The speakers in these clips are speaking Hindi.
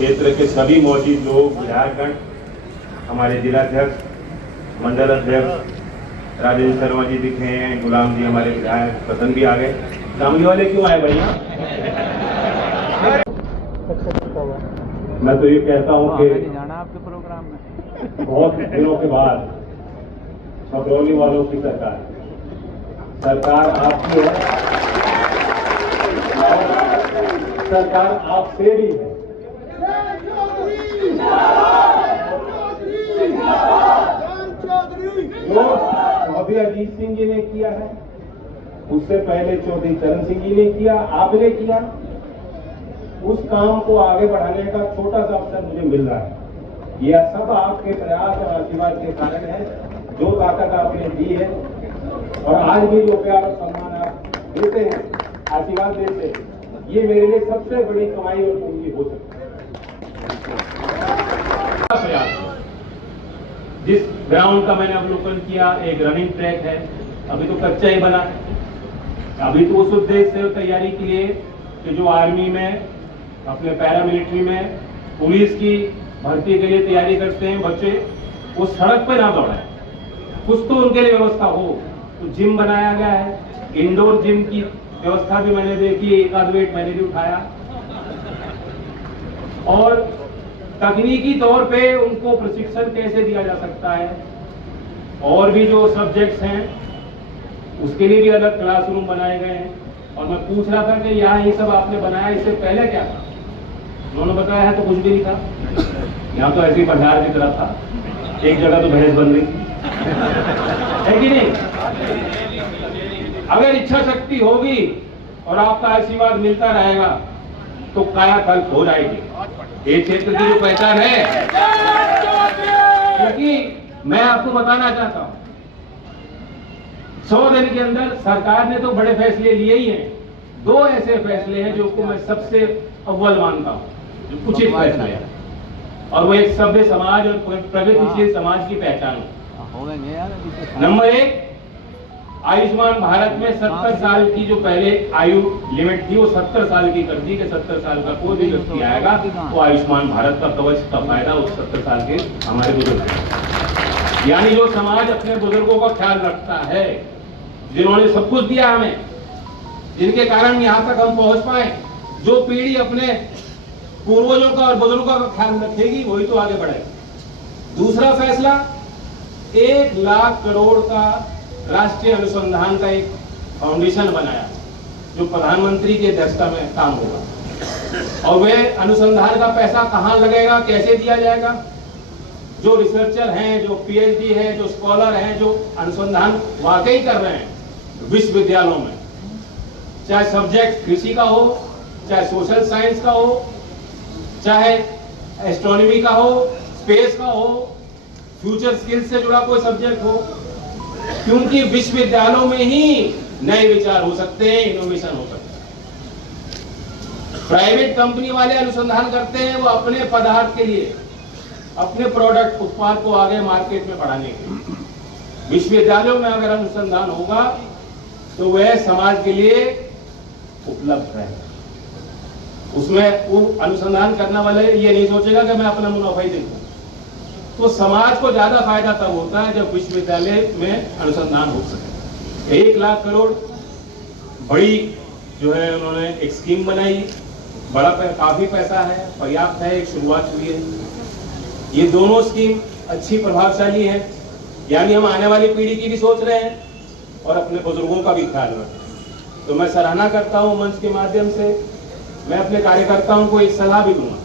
क्षेत्र के सभी मौजूद लोग, विधायकगण, हमारे जिलाध्यक्ष, मंडल अध्यक्ष राजेंद्र शर्मा जी दिखे हैं, गुलाम जी हमारे विधायक पसंद भी आ गए। सामने वाले क्यों आए भैया? मैं तो ये कहता हूँ कि आपके प्रोग्राम में बहुत दिनों के बाद छपरौली वालों की सरकार आपकी है, सरकार आपसे भी है। जो चौधरी अजीत सिंह जी ने किया है, उससे पहले चौधरी चरण सिंह जी ने किया, आपने किया, उस काम को आगे बढ़ाने का छोटा सा अवसर मुझे मिल रहा है। यह सब आपके प्रयास और आशीर्वाद के कारण है, जो ताकत आपने दी है और आज भी जो प्यार और सम्मान आप देते हैं, आशीर्वाद देते हैं, ये मेरे लिए सबसे बड़ी कमाई और पूंजी हो सकती है। जिस ग्राउंड का मैंने अवलोकन किया, एक रनिंग ट्रैक है, अभी तो कच्चा ही बना है। अभी तो उस उद्देश्य से तैयारी के लिए कि जो आर्मी में, अपने पैरामिलिट्री में, पुलिस की भर्ती के लिए तैयारी करते हैं बच्चे, वो सड़क पर ना दौड़ाए, कुछ तो उनके लिए व्यवस्था हो। तो जिम बनाया गया है, इंडोर जिम की व्यवस्था भी मैंने देखी, एक आध वेट मैंने भी उठाया, और तकनीकी तौर पे उनको प्रशिक्षण कैसे दिया जा सकता है, और भी जो सब्जेक्ट्स हैं उसके लिए भी अलग क्लासरूम बनाए गए हैं। और मैं पूछ रहा था कि यहाँ ये सब आपने बनाया, इससे पहले क्या था? उन्होंने बताया है तो कुछ भी नहीं था, यहाँ तो ऐसी बाजार की तरह था, एक जगह तो भैंस बन रही थी, है कि नहीं? अगर इच्छा शक्ति होगी और आपका आशीर्वाद मिलता रहेगा तो कायाकल्प हो जाएगी। ये क्षेत्र की जो पहचान है, क्योंकि मैं आपको बताना चाहता हूं, 100 दिन के अंदर सरकार ने तो बड़े फैसले लिए ही हैं। 2 ऐसे फैसले हैं जो को मैं सबसे अव्वल मानता हूं, जो उचित फैसले हैं, और वो एक सभ्य समाज और प्रगतिशील समाज की पहचान है। नंबर 1, आयुष्मान भारत में 70 साल की जो पहले आयु लिमिट थी, वो 70 साल की कर दी कि 70 साल का कोई भी व्यक्ति आएगा तो आयुष्मान भारत का कवच का फायदा उस 70 साल के हमारे बुजुर्ग, यानी जो समाज अपने बुजुर्गों का ख्याल रखता है, जिन्होंने सब कुछ दिया हमें, जिनके कारण यहाँ तक हम पहुंच पाए, जो पीढ़ी अपने पूर्वजों का और बुजुर्गों का ख्याल रखेगी वही तो आगे बढ़ेगा। दूसरा फैसला, 1 लाख करोड़ का राष्ट्रीय अनुसंधान का एक फाउंडेशन बनाया, जो प्रधानमंत्री की अध्यक्षता में काम होगा, और वह अनुसंधान का पैसा कहां लगेगा, कैसे दिया जाएगा? जो रिसर्चर हैं, जो पीएचडी है, जो स्कॉलर हैं, जो अनुसंधान वाकई कर रहे हैं विश्वविद्यालयों में, चाहे सब्जेक्ट कृषि का हो, चाहे सोशल साइंस का हो, चाहे एस्ट्रोनॉमी का हो, स्पेस का हो, फ्यूचर स्किल्स से जुड़ा कोई सब्जेक्ट हो, क्योंकि विश्वविद्यालयों में ही नए विचार हो सकते हैं, इनोवेशन हो सकता है। प्राइवेट कंपनी वाले अनुसंधान करते हैं वो अपने पदार्थ के लिए, अपने प्रोडक्ट उत्पाद को आगे मार्केट में बढ़ाने के लिए, विश्वविद्यालयों में अगर अनुसंधान होगा तो वह समाज के लिए उपलब्ध है। उसमें वो अनुसंधान करने वाले ये नहीं सोचेगा कि मैं अपना मुनाफा ही देखूं। तो समाज को ज्यादा फायदा तब होता है जब विश्वविद्यालय में अनुसंधान हो सके। 1 लाख करोड़ बड़ी जो है उन्होंने एक स्कीम बनाई, बड़ा काफी पैसा है, पर्याप्त है, एक शुरुआत हुई है। ये दोनों स्कीम अच्छी प्रभावशाली है, यानी हम आने वाली पीढ़ी की भी सोच रहे हैं और अपने बुजुर्गों का भी ख्याल रख रहे हैं। तो मैं सराहना करता हूं मंच के माध्यम से। मैं अपने कार्यकर्ताओं को एक सलाह भी दूंगा,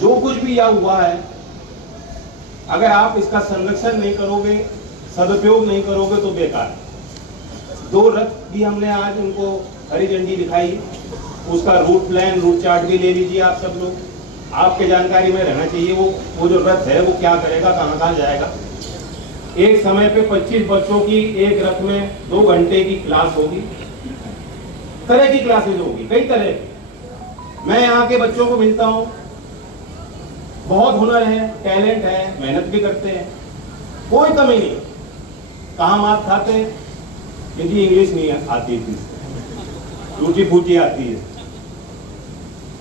जो कुछ भी यह हुआ है, अगर आप इसका संरक्षण नहीं करोगे, सदुपयोग नहीं करोगे तो बेकार। 2 रथ भी हमने आज उनको हरी झंडी दिखाई, उसका रूट प्लान, रूट चार्ट भी ले लीजिए आप सब लोग। आपके जानकारी में रहना चाहिए वो जो रथ है वो क्या करेगा, कहाँ जाएगा। एक समय पे 25 बच्चों की एक रथ में 2 घंटे की क्लास होगी, तरह की क्लासेज होगी, कई तरह। मैं यहाँ के बच्चों को मिलता हूँ, बहुत हुनर है, टैलेंट है, मेहनत भी करते हैं, कोई कमी नहीं। काम आप खाते हैं, हिंदी इंग्लिश नहीं आती थी, टूटी फूटी आती है,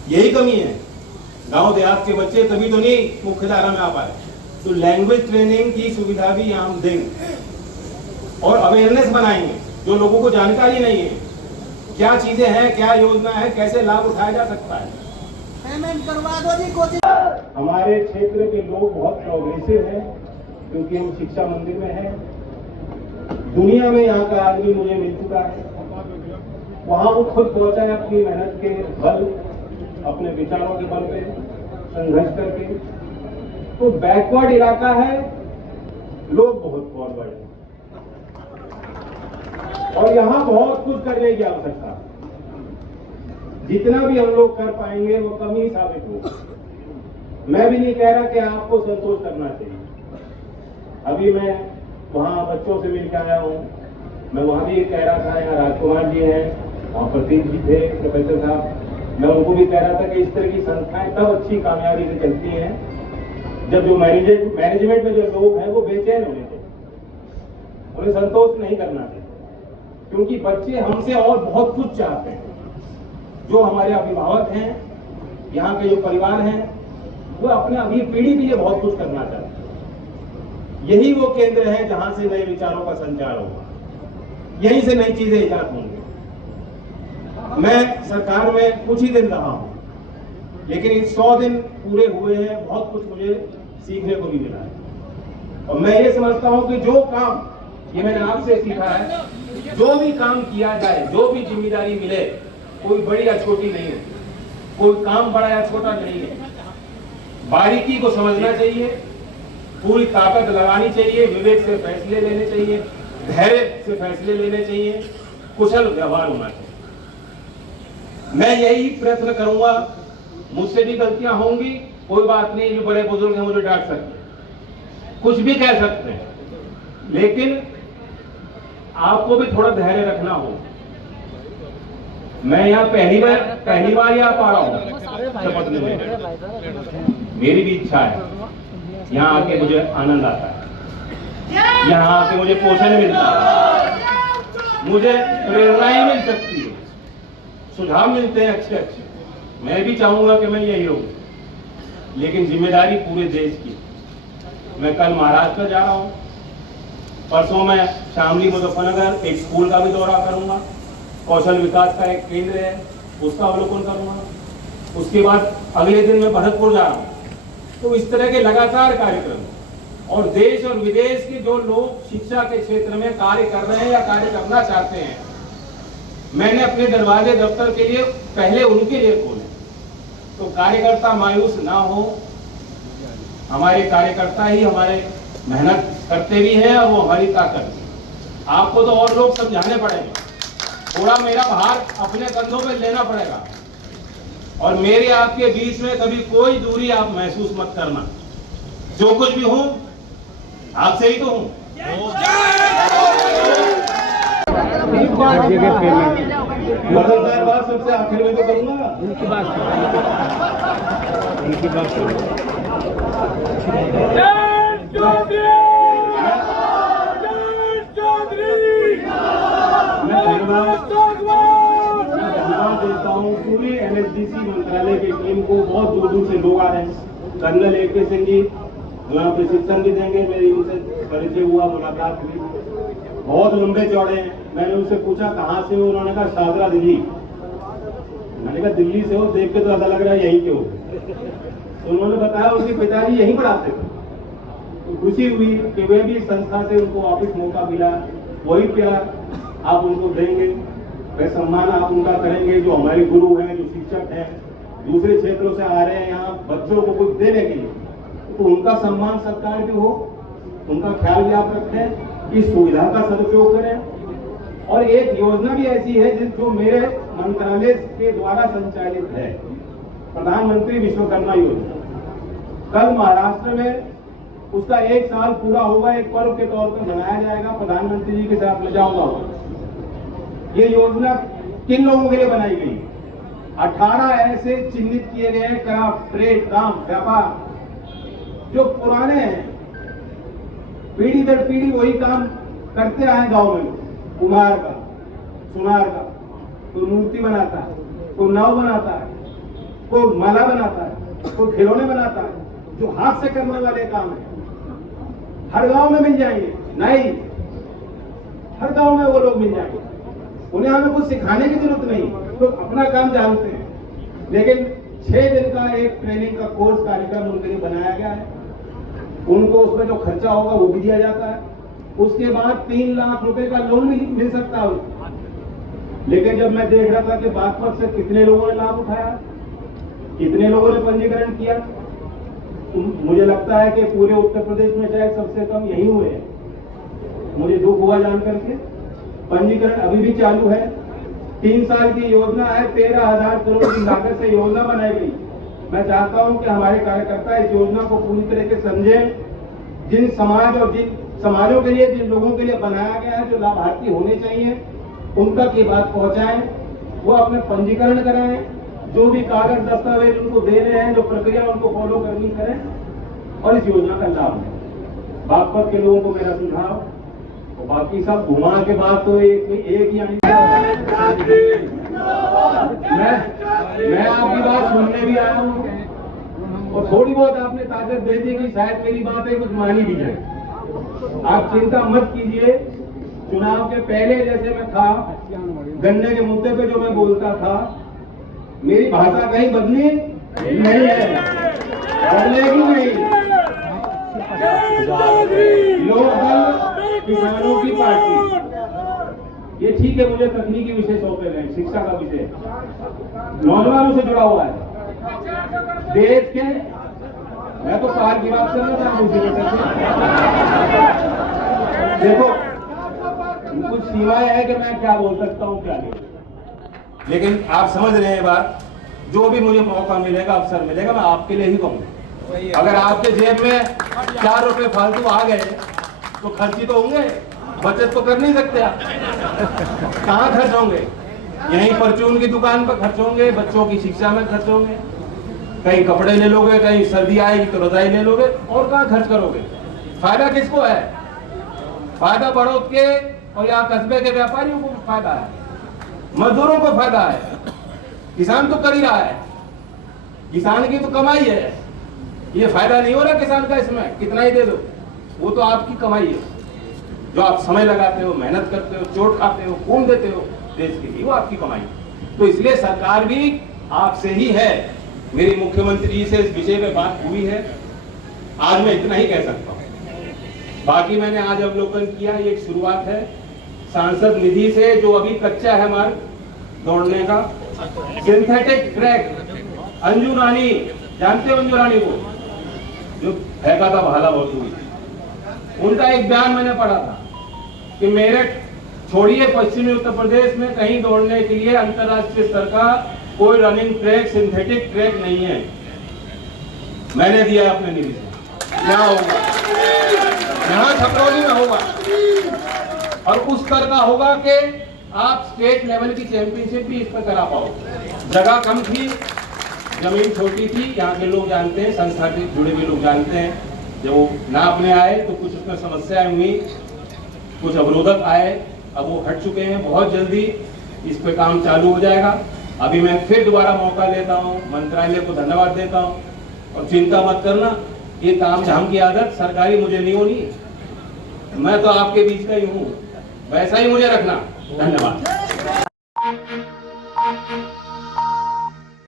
यही कमी है। गांव देहात के बच्चे तभी तो नहीं मुख्य धारा में आ पाए। तो लैंग्वेज ट्रेनिंग की सुविधा भी यहाँ हम देंगे और अवेयरनेस बनाएंगे, जो लोगों को जानकारी नहीं है, क्या चीजें हैं, क्या योजना है, कैसे लाभ उठाया जा सकता है। पेमेंट करवा दो जी कोचिंग। हमारे क्षेत्र के लोग बहुत प्रोग्रेसिव हैं, क्योंकि हम शिक्षा मंदिर में हैं। दुनिया में यहाँ का आदमी मुझे मिल चुका है, वहां वो खुद पहुंचा है अपनी मेहनत के बल, अपने विचारों के बल पे संघर्ष करके। तो बैकवर्ड इलाका है, लोग बहुत फॉरवर्ड हैं और यहाँ बहुत कुछ करने की आवश्यकता है। जितना भी हम लोग कर पाएंगे वो कम ही साबित होगा। मैं भी नहीं कह रहा कि आपको संतोष करना चाहिए। अभी मैं वहाँ बच्चों से मिलकर आया हूँ, मैं वहाँ भी कह रहा था, यहाँ राजकुमार जी हैं, वहाँ प्रतीक जी थे, प्रोफेसर साहब, मैं उनको भी कह रहा था कि इस तरह की संस्थाएं तब अच्छी कामयाबी से चलती हैं जब जो मैनेजमेंट में जो लोग हैं वो बेचैन होने चाहिए, उन्हें संतोष नहीं करना चाहिए। क्योंकि बच्चे हमसे और बहुत कुछ चाहते हैं। जो हमारे अभिभावक हैं, यहाँ के जो परिवार हैं, वो अपने अगली पीढ़ी के लिए बहुत कुछ करना चाहते हैं। यही वो केंद्र है जहां से नए विचारों का संचार होगा, यहीं से नई चीजें इजाद होंगी। मैं सरकार में कुछ ही दिन रहा हूं, लेकिन इन 100 दिन पूरे हुए हैं, बहुत कुछ मुझे सीखने को भी मिला है। और मैं ये समझता हूं कि जो काम, ये मैंने आपसे सीखा है, जो भी काम किया जाए, जो भी जिम्मेदारी मिले, कोई बड़ी या छोटी नहीं है, कोई काम बड़ा या छोटा नहीं है। बारीकी को समझना चाहिए, पूरी ताकत लगानी चाहिए, विवेक से फैसले लेने चाहिए, धैर्य से फैसले लेने चाहिए, कुशल व्यवहार होना चाहिए। मैं यही प्रयत्न करूंगा। मुझसे भी गलतियां होंगी, कोई बात नहीं, जो बड़े बुजुर्ग हैं मुझे डांट सकते हैं, कुछ भी कह सकते हैं, लेकिन आपको भी थोड़ा धैर्य रखना हो। मैं यहाँ पहली बार यहाँ आ रहा हूँ शपथ लेने। मेरी भी इच्छा है, यहाँ आके मुझे आनंद आता है, यहाँ आके मुझे पोषण मिलता है, मुझे प्रेरणाएं मिल सकती है, सुझाव मिलते हैं अच्छे अच्छे। मैं भी चाहूंगा कि मैं यही रहूं, लेकिन जिम्मेदारी पूरे देश की। मैं कल महाराष्ट्र जा रहा हूं, परसों मैं शामली मुजफ्फरनगर एक स्कूल का भी दौरा करूंगा, कौशल विकास का एक केंद्र है उसका अवलोकन करूंगा। उसके बाद अगले दिन मैं भरतपुर जा रहा हूं। तो इस तरह के लगातार कार्यक्रम, और देश और विदेश के जो लोग शिक्षा के क्षेत्र में कार्य कर रहे हैं या कार्य करना चाहते हैं, मैंने अपने दरवाजे दफ्तर के लिए पहले उनके लिए खोले। तो कार्यकर्ता मायूस ना हो, हमारे कार्यकर्ता ही हमारे मेहनत करते भी हैं और वो हमारी ताकत है। आपको तो और लोग समझाने पड़ेंगे, थोड़ा मेरा भार अपने कंधों पे लेना पड़ेगा, और मेरे आपके बीच में कभी कोई दूरी आप महसूस मत करना। जो कुछ भी हूं आपसे ही तो हूं। मददगार बात सबसे आखिर में तो करूंगा। उनकी बात मंत्रालय की टीम को बहुत दूर दूर से लोग आ रहे हैं। कर्नल AK सिंह जी जो यहाँ प्रशिक्षण भी देंगे, मेरी उनसे परिचय हुआ, मुलाकात हुई, बहुत लंबे चौड़े हैं। मैंने उनसे पूछा कहाँ से हो, उन्होंने कहा शाहदरा दिल्ली। मैंने कहा दिल्ली से हो, देख के तो ऐसा लग रहा है यहीं के हो। तो उन्होंने बताया उनके पिताजी यहीं पढ़ाते थे। तो खुशी हुई कि वे भी संस्था से उनको वापिस मौका मिला। वही प्यार आप उनको देंगे, वह सम्मान आप उनका करेंगे जो हमारे गुरु हैं, जो शिक्षक हैं, दूसरे क्षेत्रों से आ रहे हैं यहाँ बच्चों को कुछ देने के लिए, तो उनका सम्मान सत्कार भी हो, उनका ख्याल भी आप रखें, इस सुविधा का सदुपयोग करें। और एक योजना भी ऐसी है जो मेरे मंत्रालय के द्वारा संचालित है, प्रधानमंत्री विश्वकर्मा योजना। कल महाराष्ट्र में उसका 1 साल पूरा होगा, एक पर्व के तौर पर मनाया जाएगा। प्रधानमंत्री जी के साथ मैं जाऊंगा। ये योजना किन लोगों के लिए बनाई गई? 18 ऐसे चिन्हित किए गए हैं क्राफ्ट, ट्रेड, काम, व्यापार जो पुराने हैं, पीढ़ी दर पीढ़ी वही काम करते आए गांव में। कुम्हार का, सुनार का, कोई मूर्ति बनाता है, कोई नाव बनाता है, कोई माला बनाता है, कोई खिलौने बनाता है, जो हाथ से करने वाले काम है। हर गांव में मिल जाएंगे, नहीं हर गांव में वो लोग मिल जाएंगे। उन्हें हमें कुछ सिखाने की जरूरत नहीं, तो अपना काम जानते हैं। लेकिन 6 दिन का एक ट्रेनिंग का कोर्स कार्यक्रम उनके लिए बनाया गया है। उनको उसमें जो खर्चा होगा वो भी दिया जाता है। उसके बाद 3 लाख रुपए का लोन भी मिल सकता है। लेकिन जब मैं देख रहा था कि बागपत से कितने लोगों ने लाभ उठाया, कितने लोगों ने पंजीकरण किया, तो मुझे लगता है कि पूरे उत्तर प्रदेश में शायद सबसे कम यही हुए हैं। मुझे दुख हुआ जान करके। पंजीकरण अभी भी चालू है। 3 साल की योजना है, 13,000 करोड़ की लागत से योजना बनाई गई। मैं चाहता हूं कि हमारे कार्यकर्ता इस योजना को पूरी तरह से समझें। जिन समाज और जिन समाजों के लिए, जिन लोगों के लिए बनाया गया है, जो लाभार्थी होने चाहिए, उन तक ये बात पहुंचाएं, वो अपने पंजीकरण कराएं, जो भी कागज दस्तावेज उनको दे रहे हैं, जो प्रक्रिया उनको फॉलो करनी करें और इस योजना का लाभ लें। बागपत के लोगों को मेरा सुझाव, और बाकी सब घुमा के बाद तो एक ही मैं आपकी बात सुनने भी आया हूँ और थोड़ी बहुत आपने ताकत दे दी कि शायद मेरी बातें कुछ मानी भी जाए। आप चिंता मत कीजिए। चुनाव के पहले जैसे मैं था, गन्ने के मुद्दे पे जो मैं बोलता था, मेरी भाषा कहीं बदली नहीं है, बदलेगी नहीं। लोकदल किसानों की पार्टी, ये ठीक है, मुझे तकनीकी विषय सौंपे गए, शिक्षा का विषय नौजवानों से जुड़ा हुआ है। देश के, मैं तो कार की बात कर रहा था उसी बेटे से। देखो कुछ सीमाएं है कि मैं क्या बोल सकता हूँ क्या नहीं, लेकिन आप समझ रहे हैं बात। जो भी मुझे मौका मिलेगा, अवसर मिलेगा, मैं आपके लिए ही कहूँगा। अगर आपके जेब में 4 रुपए फालतू आ गए तो खर्ची तो होंगे, बचत तो कर नहीं सकते आप। कहाँ खर्च होंगे? यहीं परचून की दुकान पर खर्च होंगे, बच्चों की शिक्षा में खर्च होंगे, कहीं कपड़े ले लोगे, कहीं सर्दी आएगी तो रजाई ले लोगे, और कहाँ खर्च करोगे? फायदा किसको है? फायदा बड़ौद के और यहाँ कस्बे के व्यापारियों को फायदा है, मजदूरों को फायदा है। किसान तो कर ही रहा है, किसान की तो कमाई है। ये फायदा नहीं हो रहा किसान का, इसमें कितना ही दे दो, वो तो आपकी कमाई है। जो आप समय लगाते हो, मेहनत करते हो, चोट खाते हो, खून देते हो देश के लिए, वो आपकी कमाई है। तो इसलिए सरकार भी आपसे ही है। मेरी मुख्यमंत्री जी से इस विषय में बात हुई है। आज मैं इतना ही कह सकता हूँ, बाकी मैंने आज अवलोकन किया, ये एक शुरुआत है। सांसद निधि से जो अभी कच्चा है मार्ग दौड़ने का, सिंथेटिक ट्रैक, अंजू रानी, जानते हो अंजू रानी को, जो फेंका था भाला बहुत हुई, उनका एक बयान मैंने पढ़ा था कि मेरठ छोड़िए पश्चिमी उत्तर प्रदेश में कहीं दौड़ने के लिए अंतर्राष्ट्रीय स्तर का कोई रनिंग ट्रैक, सिंथेटिक ट्रैक नहीं है। मैंने दिया अपने निधि से। यहाँ होगा, यहाँ छपरौली में होगा, और उस स्तर का होगा कि आप स्टेट लेवल की चैंपियनशिप भी इस पर करा पाओ। जगह कम थी, जमीन छोटी थी, यहाँ के लोग जानते हैं, संस्था से जुड़े हुए लोग जानते हैं। जब वो नापने आए तो कुछ उसमें समस्याएं हुई, कुछ अवरोधक आए, अब वो हट चुके हैं। बहुत जल्दी इस पे काम चालू हो जाएगा। अभी मैं फिर दोबारा मौका देता हूं, मंत्रालय को धन्यवाद देता हूं और चिंता मत करना, ये काम झाम की आदत सरकारी मुझे नहीं होनी, मैं तो आपके बीच का ही हूं, वैसा ही मुझे रखना। धन्यवाद।